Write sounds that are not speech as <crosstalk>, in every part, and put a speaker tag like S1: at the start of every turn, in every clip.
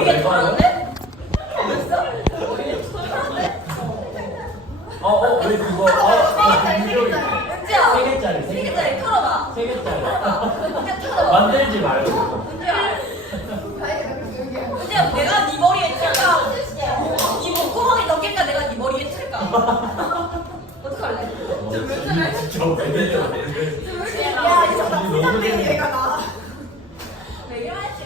S1: 이게 털었네?
S2: 어, 어, 왜 그거? 어,
S1: 세 개짜리, 세 개짜리. 은지야.
S2: 세 개짜리, 세
S1: 세
S2: 개짜리.
S1: 털어봐.
S2: 세 개짜리.
S1: 은지야 털어봐.
S2: 만들지 말고.
S1: 은지야. 은지야 내가 네 머리에 칠까? 이 목구멍이 넘길까 내가 네 머리에 칠까? 어떡할래?
S2: 진짜 배들려.
S1: 야 이거 나 부담돼 얘가 나. 왜 이러지?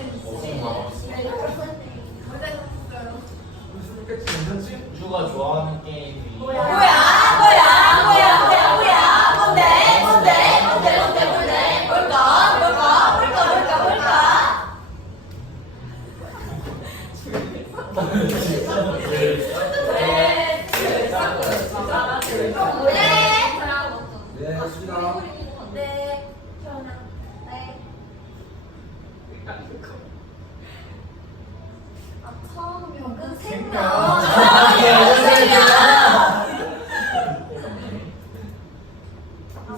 S2: 우주가 좋아하는 게임이.
S1: 뭐야 뭐야 뭐야 뭐야 뭐야 뭔데 뭔데 뭔데 뭔데 뭔데 뭘까 뭘까 뭘까 뭘까 뭘까 그래 그래
S3: 네, 수진아.
S1: 네 태어나 네 아, 처음이면 생명. 생명.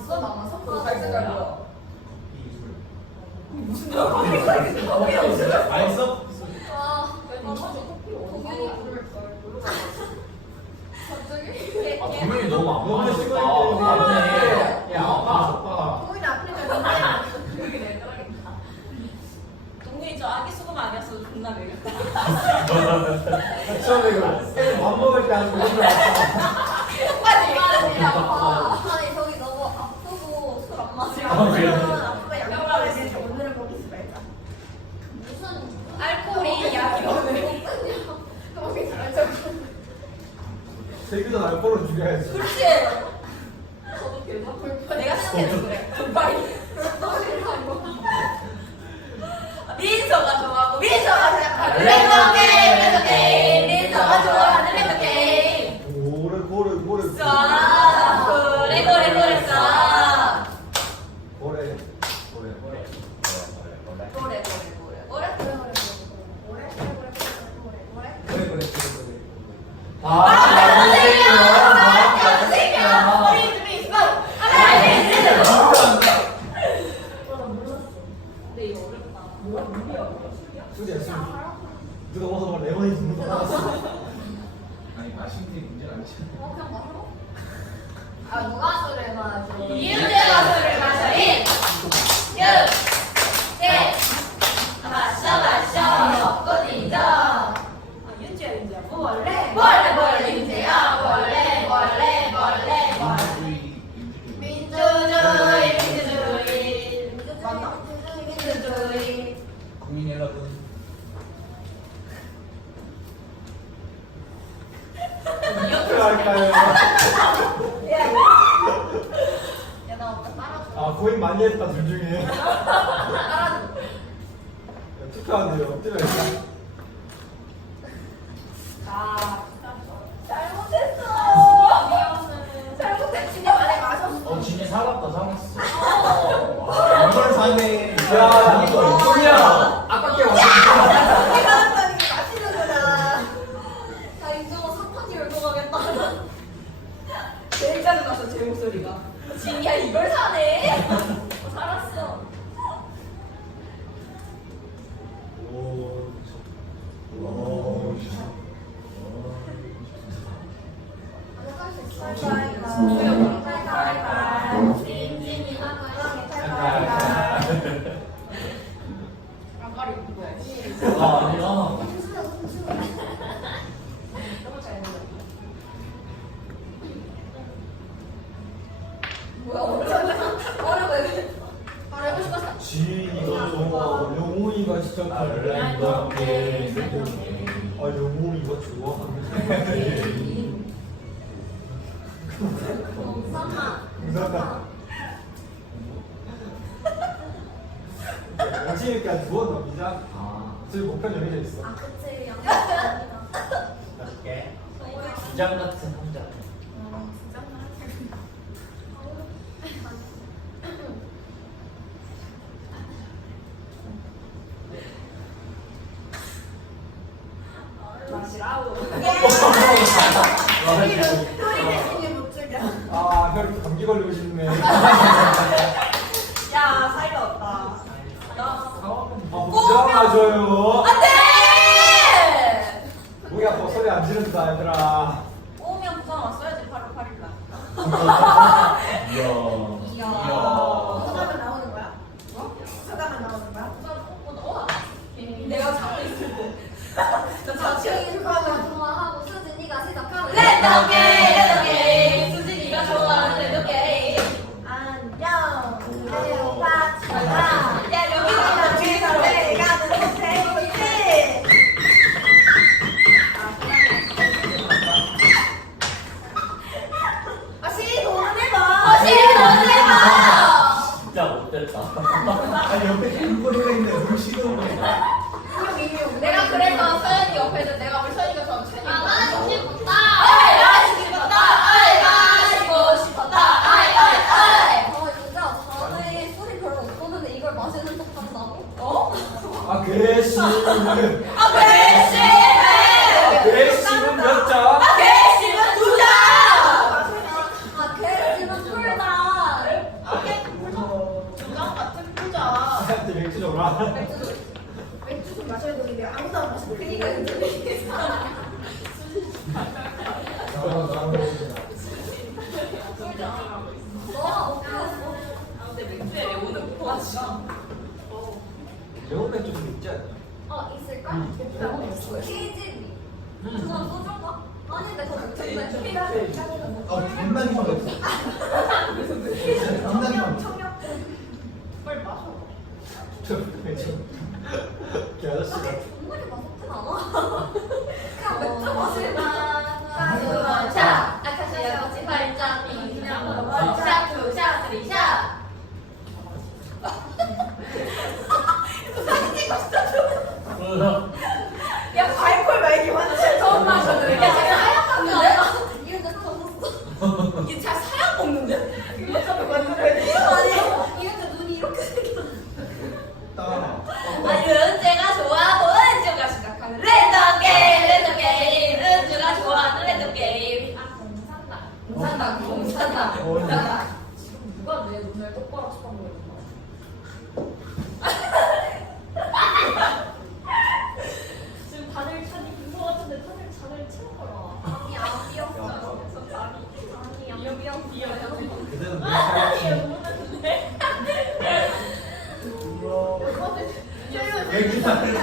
S1: 아싸, 나만 갈 뭐야? 무슨 소리야?
S2: 맛있어?
S1: 아, 고객이 부를 걸. 갑자기?
S2: 아, 분명히 너무 안
S3: 너무
S2: 맛있다.
S3: 시끄럽게.
S2: 맞네. 야, 아빠, 아빠.
S1: 동훈이 아프니까 근데 동훈이 저 아기 수금 아니었어 존나 매겼다. <laughs>
S3: 처음에 쌤밥 먹을 때 하는 거 이거
S1: 아니 아니 저기 너무 아프고 술 안 마시고
S2: 아, 그래요?
S1: 아프가 양보하는 데 오늘은 거기서 말자. 무슨 알코올이 약이 오늘 거기서 말자.
S3: 세균은 알코올을 죽여야지.
S1: 그렇지. 내가 생각해도 그래. 돌발이. 민서가 좋아하고 민서가 생각하는 랜덤 게임, 랜덤 게임. 민서가 좋아하는 랜덤 게임.
S3: 고래 고래 고래
S1: 쏴, 고래 고래 고래 쏴.
S3: 고래 고래 고래
S1: 고래 고래 고래 고래 고래 고래 고래 고래 고래
S3: 고래 고래 고래
S2: 아,
S1: 아,
S2: 선생님.
S1: 뭐야?
S3: 아깝게 왔어.
S1: 제일 짜증났어 제 목소리가 진이야 이걸 사네 어, 살았어
S3: 오, 오,
S2: 오. 할
S1: 수 있어.
S3: 아 영웅이가 좋아하는
S1: 엄마.
S3: 감사합니다. 양심이니까 두어 넘기자.
S2: 아,
S3: 저기 목표 정해져 있어.
S1: 아, 그치. 양념.
S2: 이렇게. 기장 같은 혼자.
S1: 마시라고.
S3: 아,
S1: 소리 대신에 못 죽여.
S3: 아, 형 감기 걸리고 싶네. 아,
S1: 야, 사이가 없다. 나.
S2: 사업은
S3: 부담 마셔요. 아,
S1: 괴식은! 괴식은 몇 자?
S4: 아,
S1: 괴식은 두 자! 아,
S2: 괴식은 둘 다.
S3: 아,
S1: 배신은 부자.
S3: 사람들 맥주
S4: 맥주 좀, 마셔야 되는데 아무도 안 마시고. 그니까,
S1: 매운 맥주
S3: 좀 있지 않나?
S4: 어 있을걸? 치즈 그거 소준 거? 아닌데 그거 네, 네, 네.
S3: 어, 장난이 막 없어. 장난이 막 없어.
S1: 아, 청력 빨리 마셔
S3: 개 아저씨 같아.
S4: 근데 정말 맛없진 않아 그냥 어, 맥주 마시는 거
S1: 자, 아카시아 같이 발짝 그냥 샷, 투 샷, 쓰리 샷.
S2: 그래서
S3: 그대는
S1: 몇 살이지? 애기사를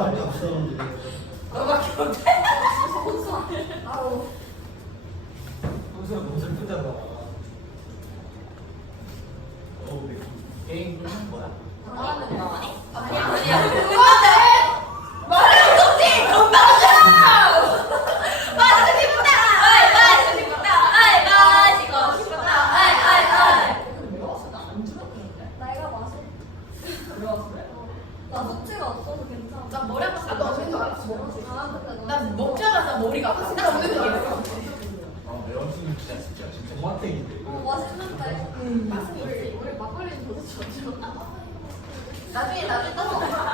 S3: 그거밖에 없어.
S1: 그거밖에 없어.
S4: 아우.
S3: 무슨 무슨 뜻이야? 어우,
S2: 게임
S1: 뭐야? 당하는 거. 나중에 나중에 떠서.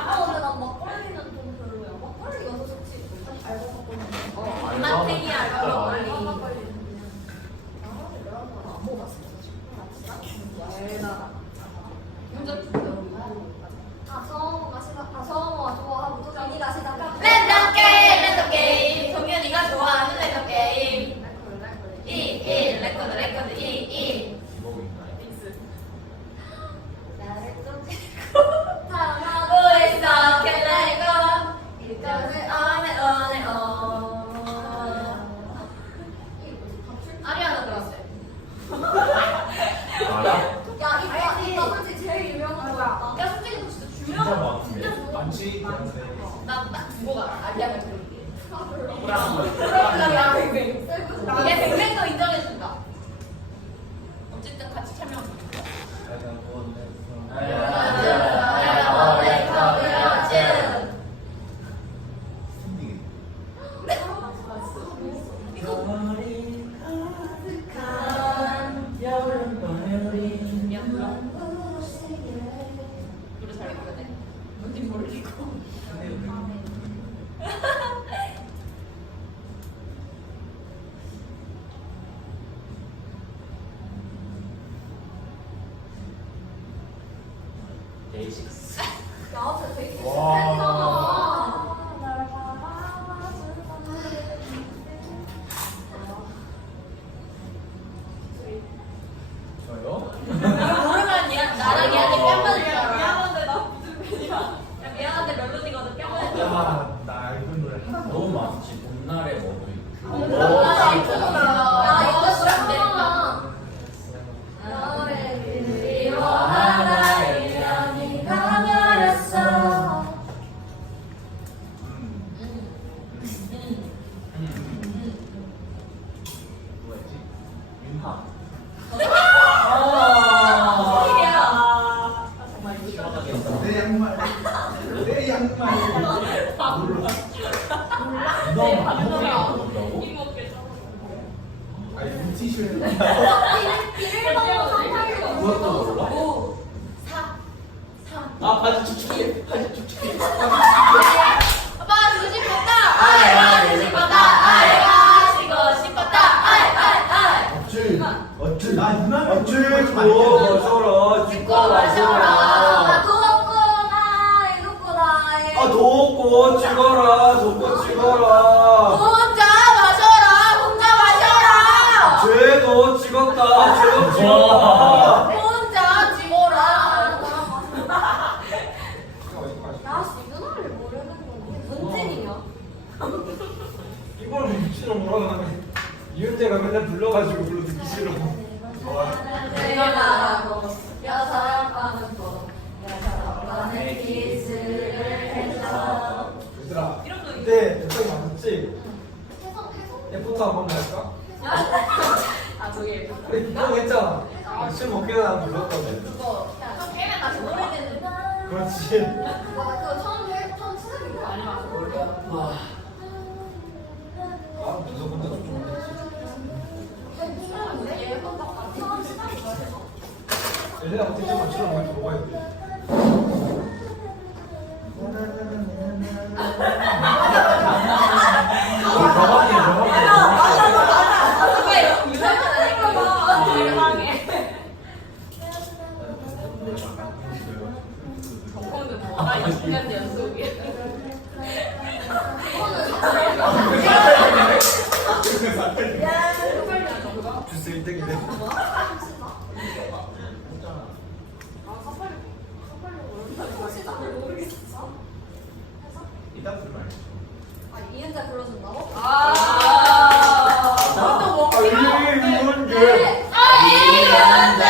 S4: 아,
S2: 도고
S5: 찍어라. 도고 찍어라.
S1: 혼자 마셔라. 혼자 마셔라.
S5: 죄도 찍었다. 죄도 찍었다.
S1: 혼자 찍어라.
S4: 나 시그널을 모르는 건데. 문진이요?
S3: 이걸 미치는 뭐라 하네. 이은재가 맨날 불러가지고 불러 듣기 싫어.
S4: 내가
S3: 애프터 한번 할까?
S4: 아 저기
S3: 우리 그거 했잖아. 술 먹기나 안 불렀거든.
S4: 그거 야 걔는 다시 모르겠는데.
S3: 그렇지.
S4: 와 그거 처음 해 처음 시작인 거 아니야? 몰라.
S3: 아, 좀? 얘들아, 어떻게 좀 맞추러 많이 먹어야 돼. <laughs> 정확해, 정확해.
S1: 누가 유명한 아 이거 중요한 연속이야.
S3: 주스 1등이네.
S5: 이따 불말.
S4: 아 이은자 불러준다고?
S1: 아. 너도
S3: 아, 이게 뭔 게?
S1: 이런데.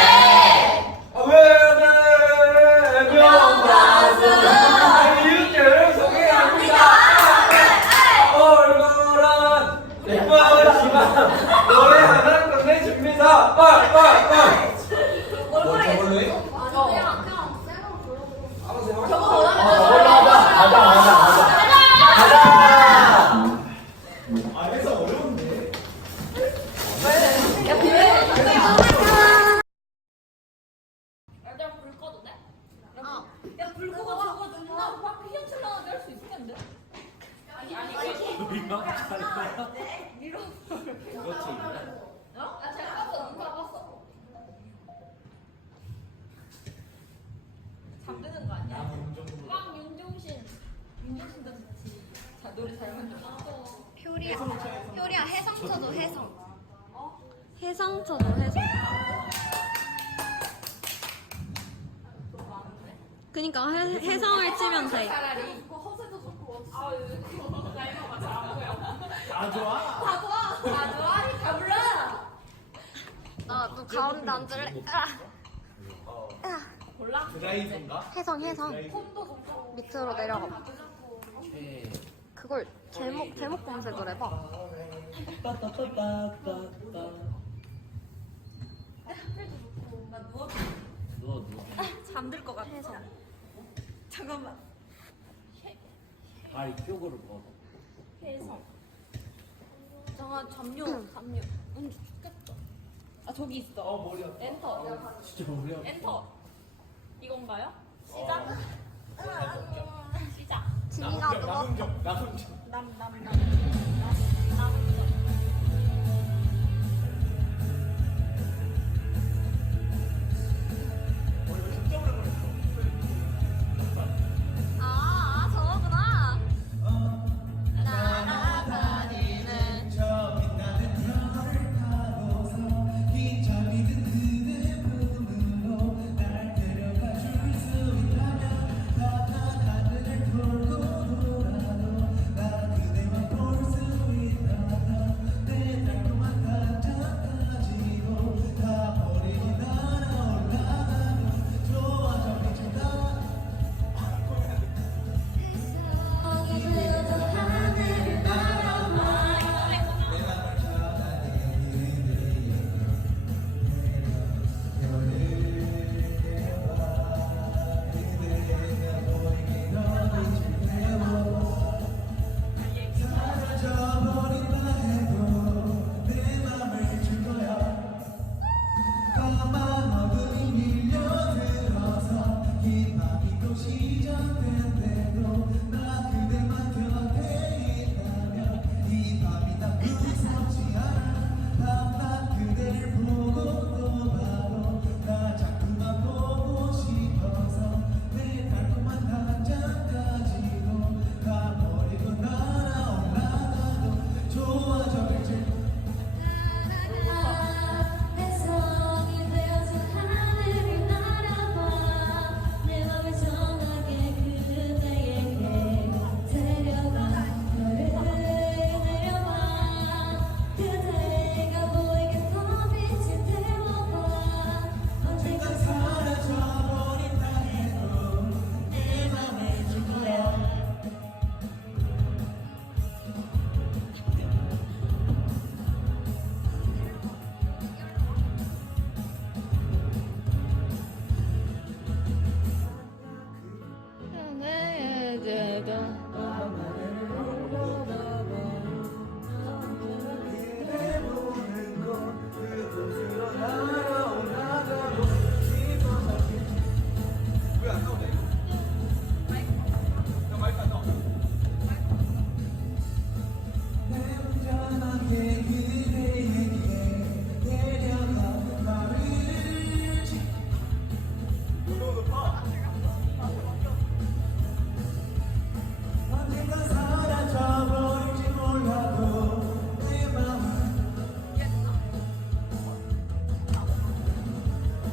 S3: 아, 왜내 명가수 이은재를 소개합니다. 얼굴은 예쁘지만 노래 하나 끝내줍니다. 빠, 빠, 빠.
S4: 얼굴에
S3: 저걸로 해?
S4: 아니 그냥 그냥 쌩으로 불러줘.
S3: 알아서 해봐.
S1: 저거
S3: 아,
S1: 원하면
S3: 올라가자. 가자, 가자, 가자. 가자. 아, 해서 어려운데.
S4: 내가 불 꺼도 돼? 어. 야불 끄고 저거 누나 확 휘황찬란하게 할 수 있을 텐데. 아니 아니
S2: 그렇지.
S4: 어? 아 제가 봤어 누가 봤어. 잠드는 거 아니야? 막 윤종신 윤종신도 좋지. 자 노래 잘 만들었어.
S6: 효리야, 효리야 해성쳐도 해성. 해성쳐도 해성. 그니까 해, 해성을 치면 돼.
S4: 차라리 이거 허세도 좋고. 아 이거 나 이거 맞아 안 보여.
S3: 다 좋아.
S4: 다 좋아. 다 좋아. 다 불러.
S6: 나너 가운데 앉을래? 아,
S4: 골라.
S3: 드라이브인가?
S6: 해성 해성.
S4: 폰도.
S6: 밑으로 내려가. 봐.
S2: 최.
S6: 그걸 제목 제목 검색을 해봐.
S4: 좋고. 나 누워.
S2: 누워 누워.
S4: 잠들 것 같아.
S6: 해성.
S4: 잠깐만.
S2: 발 쪽으로 뻗어.
S4: 해성. 정아 잠요 잠요. 은지 죽겠다. 아 저기 있어.
S3: 어, 머리 아파.
S4: 엔터.
S2: 진짜 어려워.
S4: 엔터. 이건가요? 시작. 시작.
S6: 지민아 누웠어.
S3: 나훈정, 나훈정.
S4: 남남남.
S3: 어, 이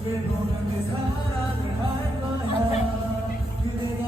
S7: 그대 보면 내 사랑을 할 거야. 그대